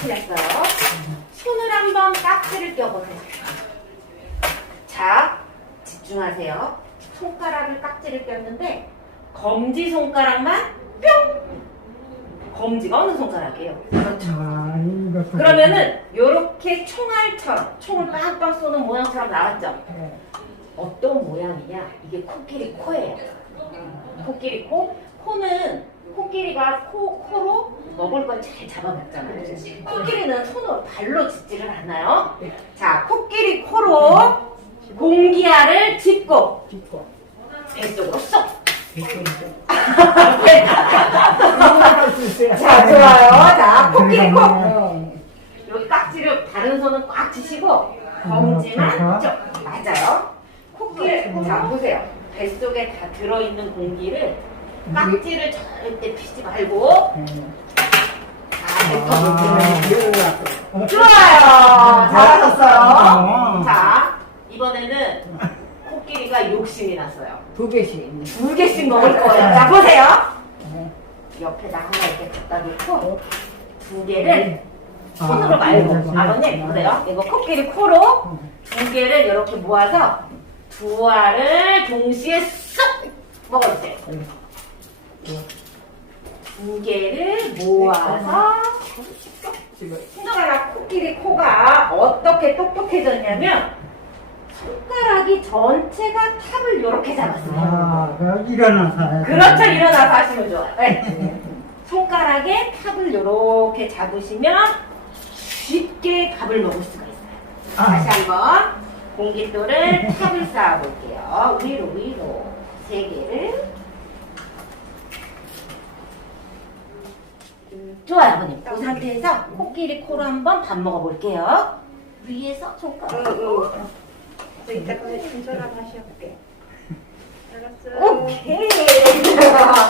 틀렸어요. 손을 한번 깍지를 껴보세요. 자, 집중하세요. 손가락을 깍지를 꼈는데 검지 손가락만 뿅! 검지가 어느 손가락이에요? 그렇죠. 그러면은 이렇게 총알처럼 총을 빵빵 쏘는 모양처럼 나왔죠? 네. 어떤 모양이냐? 이게 코끼리 코예요. 코끼리 코. 코는 코끼리가 코, 코로 먹을 걸잘 잡아먹잖아요. 코끼리는 손으로 발로 짖지를 않아요. 자, 코끼리 코로 공기알을 짚고. 뱃속으로 쏙. 자, 좋아요. 자, 코끼리 코. 어. 여기 깍지를 다른 손은 꽉 쥐시고 검지만 쭉 맞아요. 코끼리 자 보세요. 뱃속에 다 들어있는 공기를 깍지를 절대 피지 말고 음. 다 아. 이거. 좋아요. 잘하셨어요. 어. 자 이번에는 코끼리가 욕심이 났어요. 두 개씩 있네. 두 개씩 먹을 거예요. 자 보세요. 어. 옆에다 하나 이렇게 갖다 놓고 두 개를 아, 손으로 말고 네, 네, 아버님 네. 보세요. 이거 코끼리 코로 두 개를 이렇게 모아서 두 알을 동시에 쏙 먹어주세요. 두 개를 모아서. 손가락 코끼리 코가 어떻게 똑똑해졌냐면 손가락이 전체가 탑을 이렇게 잡았어요. 아, 그 일어나서. 그렇죠. 일어나서 하시면 좋아요. 네. 손가락에 탑을 이렇게 잡으시면 쉽게 밥을 먹을 수가 있어요. 아. 다시 한번 공깃돌을 탑을 쌓아볼게요. 위로 위로 세 개를. 좋아요, 아버님. 그 상태에서 코끼리 코로 한번 밥 먹어볼게요. 위에서 손가락. 저 이따가 친절한 다시 해볼게. 알았어. 오케이.